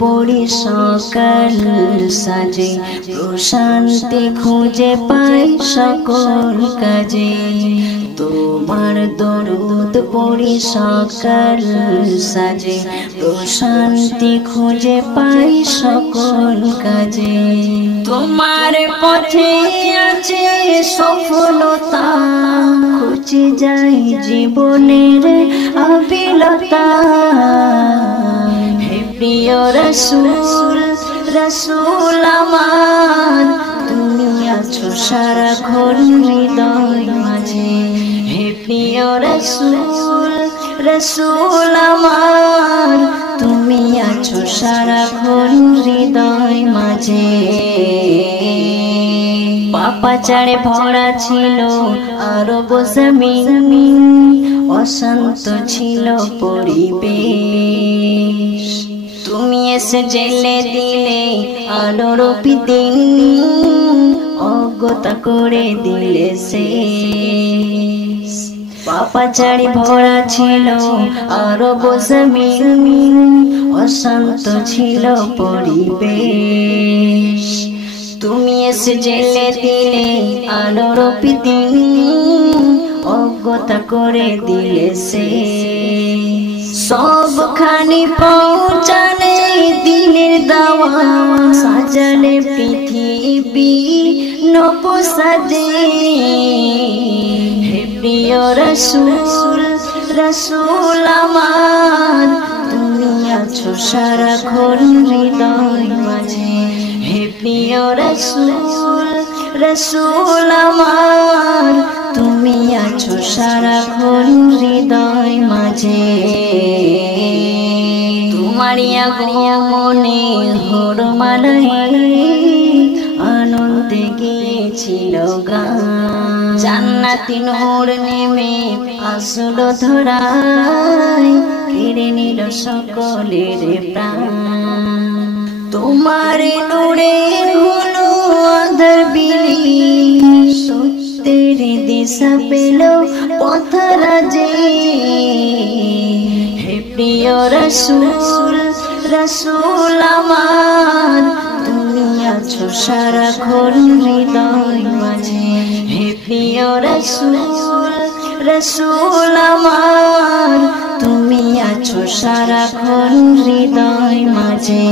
পড়ি সকাল সাজে প্রশান্তি খুঁজে পাই সকল কাজে। তোমার দরুদ পড়ি সকাল সাজে প্রশান্তি খুঁজে পাই সকল কাজে। তোমার পথে আছে সফলতা, খুঁজে যাই জীবনের আবিলতা। প্রিয় রসুল রসুল আমার, তুমি আছো সারাক্ষণ হৃদয় মাঝে। হে প্রিয় রসুল রসুল আমার, তুমি আছো সারাক্ষণ হৃদয় মাঝে। পাপাচারে ভরা ছিল আরব জমিন, অশান্ত ছিল পরিবেশ। তুমি এসে জেলে দিলে আলোর দিন, অজ্ঞতা করে দিলে শেষ। পাপাচারে ভরা ছিল আরব জমিন, অশান্ত ছিল পরিবেশ। তুমি এসে জেলে দিলে আলোর দিন, অজ্ঞতা করে দিলে শেষ। সবখানি পৌঁছালে দিনের দাওয়াত, সাজালে পৃথিবী নব সাজে। হে প্রিয় রসুল রসুল আমার, তুমি আছো সারাক্ষণ হৃদয় মাঝে। হে প্রিয় রসুল রসুল আমার, তুমি আছো সারাক্ষণ হৃদয় মাঝে। তোমারই আগমনে হরমালায় আনন্দে গিয়েছিল গান। জান্নাতি নূর নেমে আসলো ধরায়, কেড়ে নিল সকলের প্রাণ। তোমার নূরে হলো আঁধার বিলীন, সত্যের দিশা পেল পথরাজে। হে প্রিয় রসুল রসুল আমার, তুমি আছো সারাক্ষণ হৃদয় মাঝে। হে প্রিয় রসুল রসুল আমার, তুমি আছো সারাক্ষণ হৃদয় মাঝে।